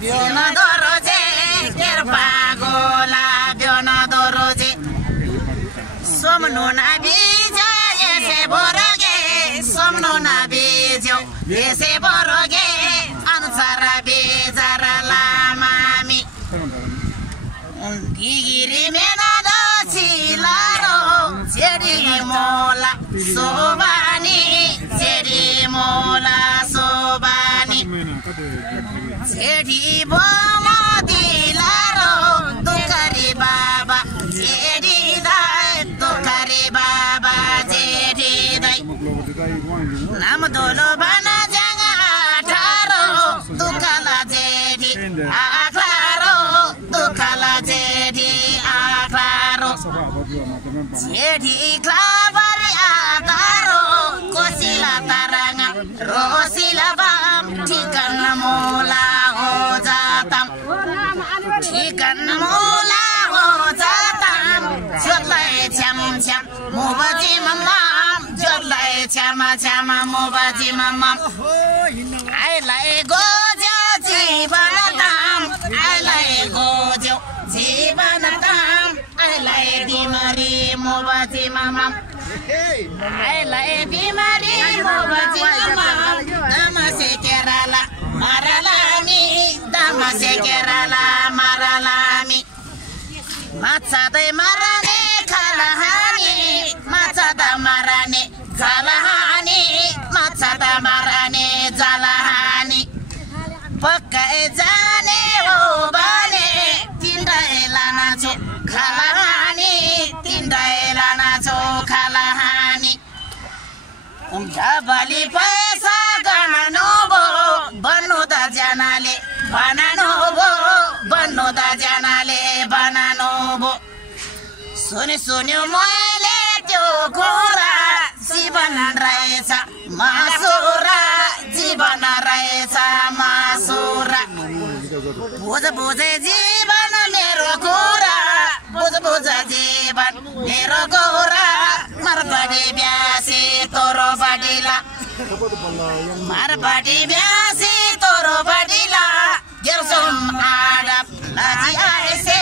Biona doroje kerpagola biona doroje somno na bija ese boroge somno na bijo ese boroge ansara bezara la mami gigiri mena do chilaro seri mola sobani seri mola sobani seri bomo dilaro dukari baba seri dai dukari baba seri dai nam dolo bana janga tharo dukala seri aklaro dukala seri aklaro seri klavari ataro kosila taranga rosila bam tikan mola ho jatam tikan mola ho jatam jotlai cham cham mobaji mamam jotlai chama chama mobaji mamam ai lai gojo jibanatam ai lai gojo jibanatam ai lai dimari mobaji mamam ai lai dimari mobaji mamam damase kerala maralami damase kerala maralami matsade marane kalahani matsada marane kalahani matsada marane jalahani pakai jane ho bane tindai lana cho kalahani tindai lana cho kalahani jabali paisa ganano bo banu da janale banano bo banu da janale banano bo suni suni moile tyo kora jibana raisa masura jibana raisa masura boza boza jibana mero kora boza boza jiban mero kora marbadi biasi toro badila marbadi biasi toro badila gersom adab laji aise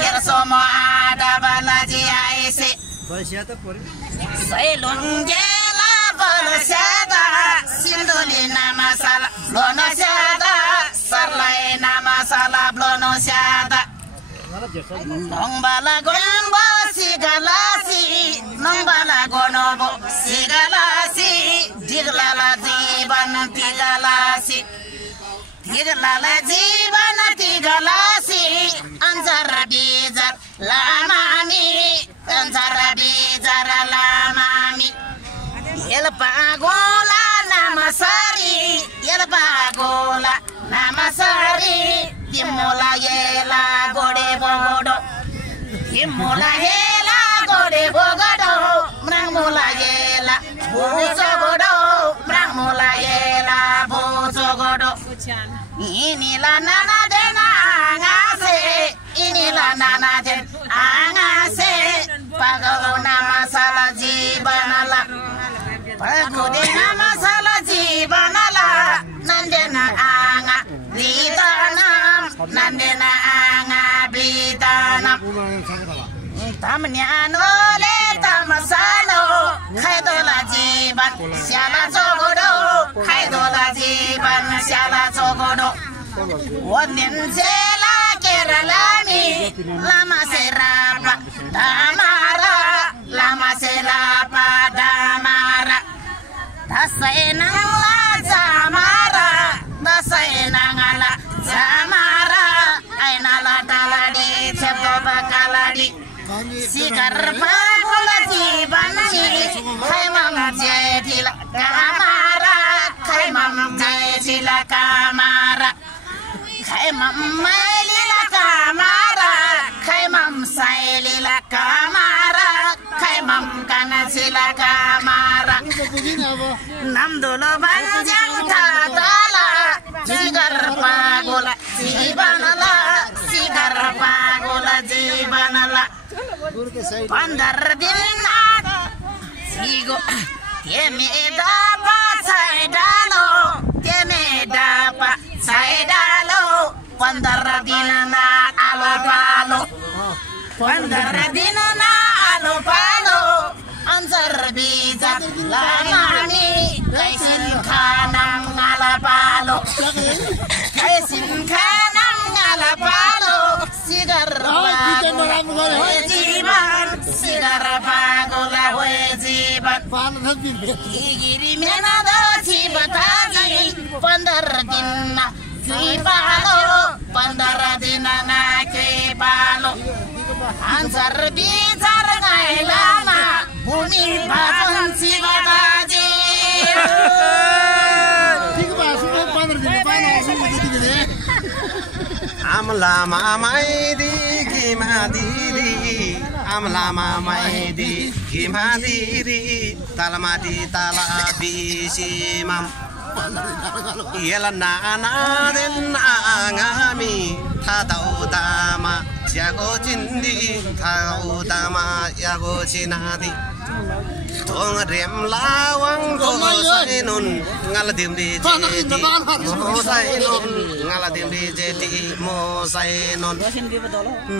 gersom adab laji aise sailungela balsada sindoli namasala blono sada sarlai namasala blono sada Nongbala gonombo sigalasi nongbala gonombo sigalasi diglala jiban tigalasi diglala jiban tigalasi anzara bizar lamami anzara bizar lamami yelpagola namasari yelpagola namasari Timola yela gode bogodo Timola yela gode bogodo Mrangola yela bozo godo Mrangola yela bozo godo Inila nana dena angase Inila nana den angase Pagago namasala jibanala Pagode namasala jibanala Nandena anga Lidana Nandena anga bidana tamnya anole tamasano khaidola jiban syala jogodo khaidola jiban syala jogodo wonin jela keralani lama serapa damara lama serapa damara dasainang la jamara dasainang ala jamara ainala daladi chepto bakaladi sikar pagola jibanani khaimam jetila kamara khaimam jetila kamara khaimam mailila kamara khaimam sailila kamara khaimam kanasila kamara namdolo banjang tatala sikar pagola jibanala sikar pagola jibanala pandar dinna sigo teme dapa saidalo 15 दिन ना आलो पालो 15 दिन ना आलो पालो answer बिजत लामानी casein Khanam आला पालो कैसिन खानम आला पालो सिगर जीवन सिगर पागोला होए जीवन गिरी मेना दासी बताजी 15 दिन ना क्यों पालो 15 दिन ना क्यों पालो ansar bicar gailama bumi bhajan sivataji ठीक बा सुनो 15 दिन पाना सुनो दिदी amla mamai di kimadiri amla mamai di kimadiri talamati talabi simam yelana anaden angami thadau dama jago chindi thadau dama jago chinadi thong rem lawang ko sainun ngaladim di jeti mo sainun ngaladim di jeti mo sainun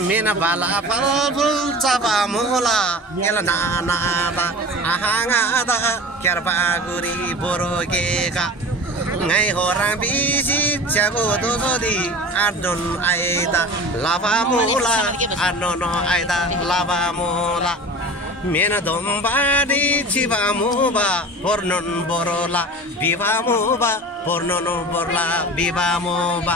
mina bala palbul chaba mola yelana nada ahanga da kerba guri borogeka ngai horang bisi jago dosodi adon aida lava mola anono aida lava mola mena dombadi chiba muba pornon borola biba muba pornon borla biba muba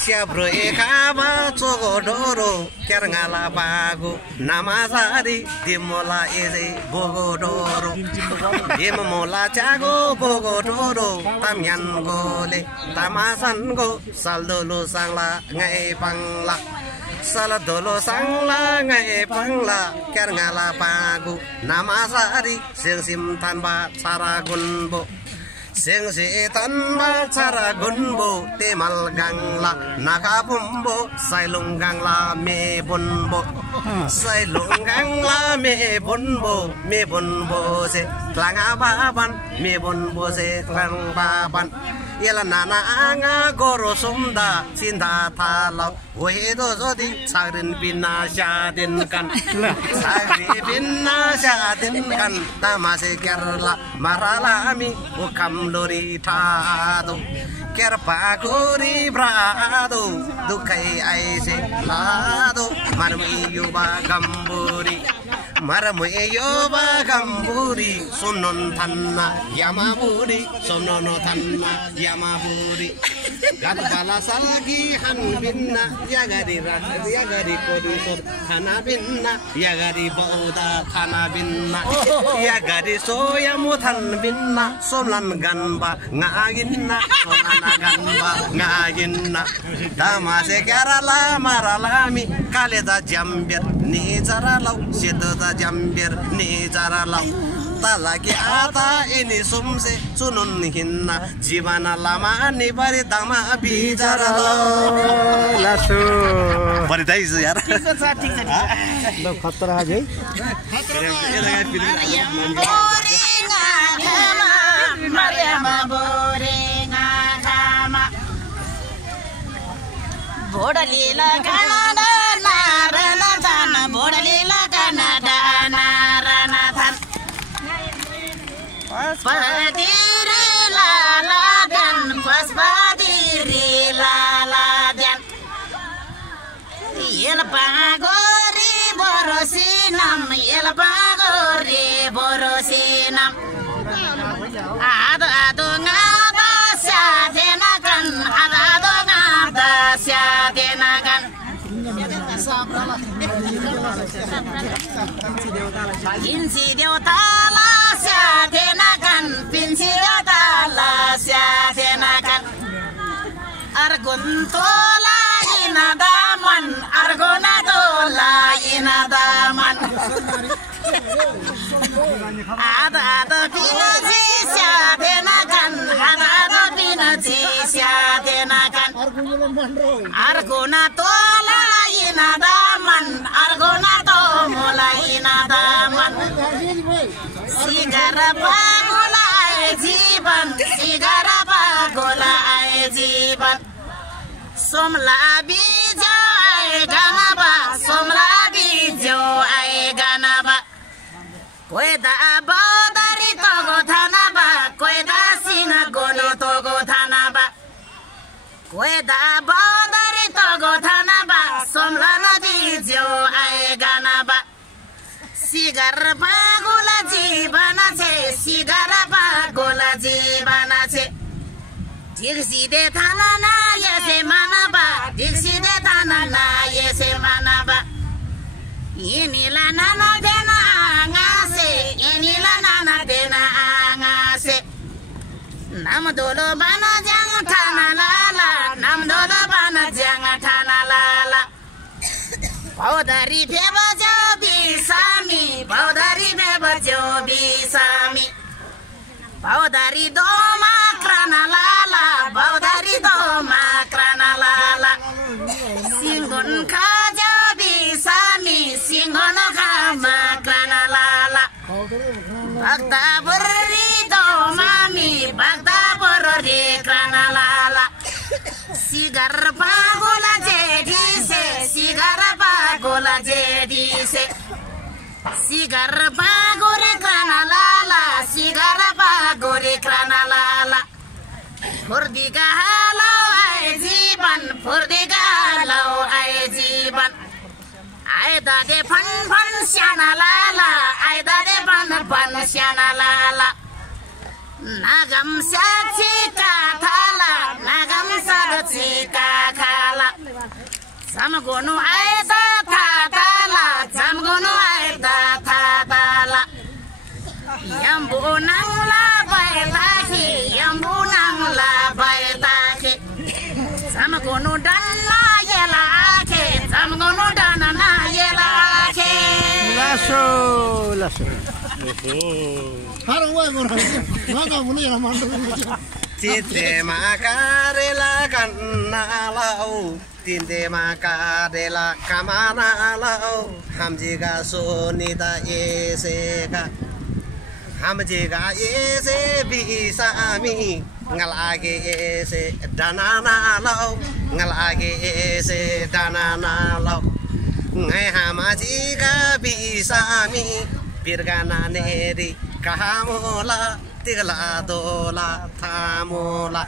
siabro ekaba chogodoro kerngala bagu namazari dimola eze bogodoro dimola jago bogodoro tamyan gole tamasan go saldolo sangla ngai pangla saladolo sangla ngai pangla kerngala bagu namasari sing tanba saragunbo sing tanba saragunbo temal gangla nakabumbo sailung gangla me bunbo sailung gangla me bunbo se klanga baban me bunbo se klang baban yela nana anga goro sumda sinda thalau wedo jodi sagrin binna shadin kan sagri binna shadin kan tamase kerla maralami ukam lori thado kerpa gori brado dukai aise lado marmi yuba gamburi maramu yoba gamburi sunnon thanna yamaburi sunnono thanna yamaburi gat bala salgi han binna yagari kodusor thana binna yagari bauda thana binna yagari soyamu than binna somlan ganba ngaginna somana ganba ngaginna damase kerala maralami kaleda jambir ni jaralau sidda jambir ni jaralau talagi ata ini sumse sunun hinna jivana lama ni bari dama bijaralau lasu bari dai yaar ठीक छ ल खतरा है बोडली लगाना नारायण थान बोडली लगाना नारायण थान पस्पतिरी लाला ध्यान पस्पतिरी लाला ध्यान येल पागोरी बोरोसिनम येल पागोरी बोरोसिनम आदो आदो ngada sadenakan आदो ngada sadenakan Pinsi deutala sadenakan pinsi deutala sadenakan Arguntola inadaman argonatola inadaman Ada pinaji sadenakan ada pinaji sadenakan Argonatola inadaman argonatola inadaman Sigara pagola ay jiban Somla बिजो आएगा ना बा सोमला बिजो आएगा ना बा कोई दा बौदारी तोगो थाना बा कोई दा सिंह गोलो तोगो थाना बा कोई दा बौदारी तोगो थाना बा सोमला नदी जो आएगा ना बा सिगार बागोला जीवन छे सिगार बागोला जीवन छे दिक्सिदे थाना ना येसे मानबा दिक्सिदे थाना ना येसे मानबा इनिला नाना देना आंगासे इनिला नाना देना आंगासे नाम दोलो बना जंग थाना लाला नाम दोलो बना जंग थाना लाला पौधारी भेबा जो बिसामी पौधारी भेबा जो बिसामी पौधारी दो माक्राना लाला पौधारी दो माक्राना लाला सिंगुन खा जो बिसामी सिंगुन खा माक्राना लाला बगदा बुर्री दो मामी बगदा बुर्री क्राना लाला सिगार पागोला जेडी से सिगार पागोला जेडी से सिगार पागोरे क्राना लाला सिगार पागोरे क्राना लाला फुर्दिगा हालो आए जीवन फुर्दिगा हालो आए जीवन आए दादे फन फन श्याना लाला आए दादे फन फन श्याना लाला नागम साची का थाला नागम साची का खाला समगुनु आए दा था थाला समगुनु आए दा था थाला यम्बु नंगला बैताके यम्बु नंगला बैताके समगुनु डन्ना येला आके समगुनु डन्ना येला आके लासो लासो 하루 왜 뭐라 나가 문이야 만들어 Tinte makarela kannalau Tinte makarela kamanalau Hamjiga sonita yeseka Hamjiga yese bisami Ngalage yese dananalau Ngalage yese dananalau Ngai hamajiga bisami Birgana neri kahamola tigla dola thamola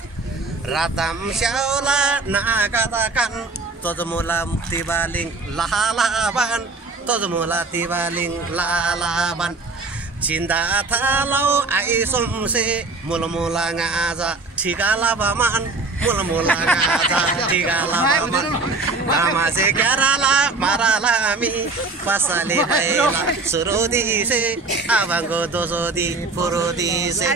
ratam shaula nagatakan todmola tibaling lalaban todmola tibaling lalaban cinta thalau ai somse mulmula ngaza tigala baman mulmula ngaza tigala baman Kamase karala maralami pasale baila surodi se abango dosodi purodi se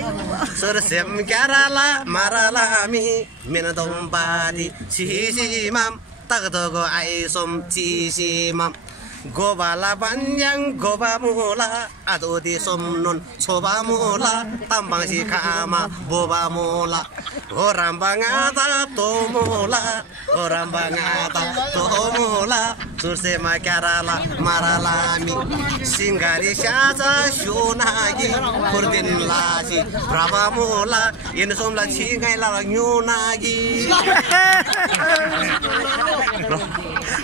sursem karala maralami minadombadi sisimam tagdogo aisom sisimam Gobala panjang goba mula adodi somnon soba mula tambang si kama boba mula orang bangata to mula orang bangata to mula surse makarala maralami singari shasa shunagi kurdin lasi brava mula yen somla chingai la nyunagi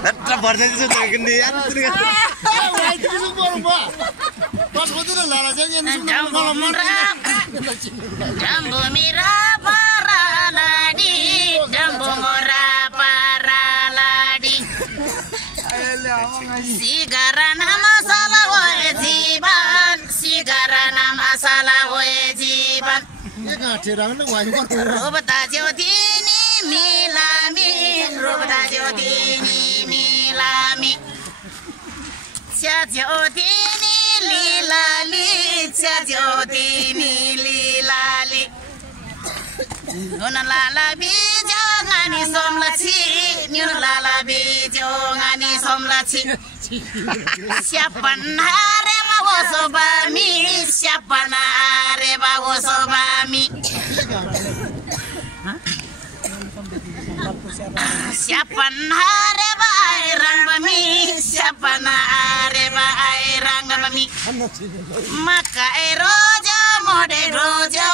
Atra barda itu tuh gini ya itu semua rumah pas betul lah rasanya jambu merah jambu merah paraladi jambu merah paraladi sigarana masalah wajiban sigarana masalah wajiban rubta jodini milami rubta jodini milami Jodini lilali jodini lilali Nuna lala bijo ngani somlachi Nuna lala bijo ngani somlachi Siapan hare bawosobami Siapan hare bawosobami Siapan hare bairang bami Siapan hare bairang bami Maka rojo mode rojo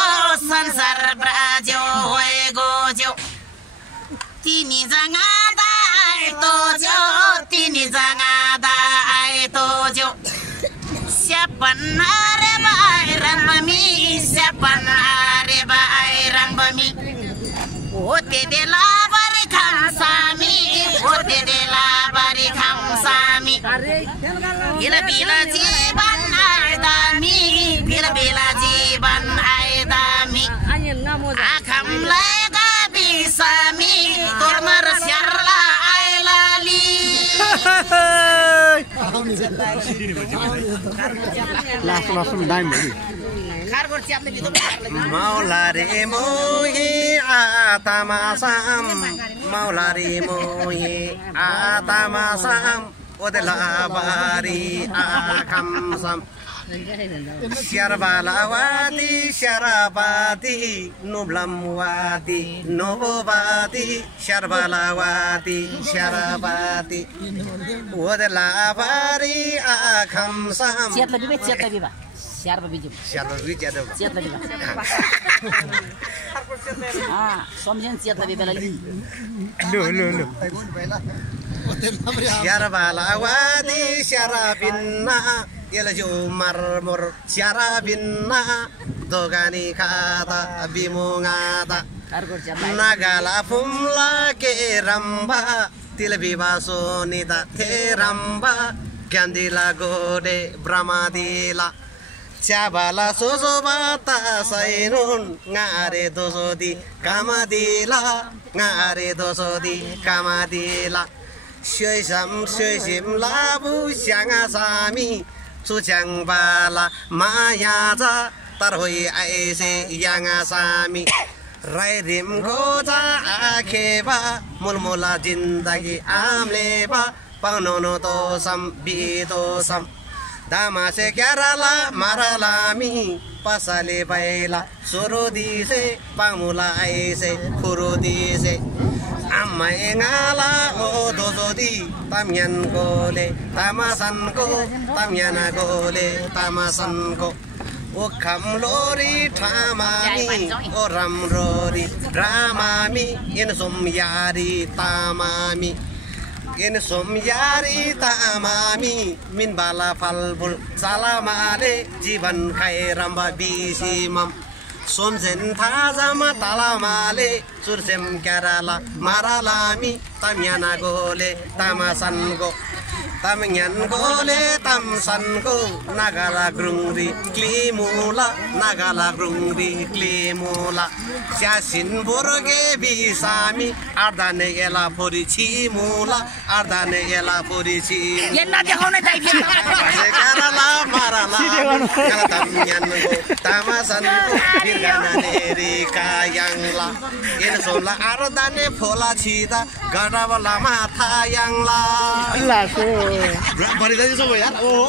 sansar brajo hoe gojo Siapa nareba airang bami, siapa nareba airang bami. Ote de la bari khamsami, ote de la bari khamsami. Bila bila jiban aidami, bila bila jiban aidami. Akam lega bisami, kormar syarla ailali. Langsung daim lagi. Maulari mohi atamasam, maulari mohi atamasam, odelabari akamsam. Syarbalawati, syarabati, nublamwati, nubati, syarbalawati, syarabati, odelabari akamsam. Siap lebih Pak. Siapa biji? Siapa biji ada? Siap lebih Pak. Somjen siap lebih lagi. No. Syarbalawati, syarabinna. Yalaju marmur syarabinna dogani kata bimungata nagala pumla ke ramba tilbiba sonita te ramba gandila gode brahmadila chabala sosobata sainun ngare dosodi kamadila ngare dosodi kamadila shösham labu shangasami Sujang bala maya za tarhoi aise yang asami rai rim goza akeba mulmula jindagi amleba panono to sam bi to sam dama se kerala maralami pasale baila surudi se pamula aise kurudi se amma engala o dozodi tamyan gole tamasan ko tamyana gole tamasan ko o kamlori thamami o ramrori ramami in somyari tamami min bala falbul salamale jiban khairamba bisimam Somzen thazama talamale sursem kerala maralami tamyana gole tamasan go tamyan gole tamsan go nagala grungri klimula syasin borge bisami ardane ela porichi mula ardane ela porichi Yenna de hone dai kerala maralami kala tamyan go tamasan go Neri kayangla in sola ardane phola chida gadawala ma thayangla Allah so. Bari tadi semua ya. Oh,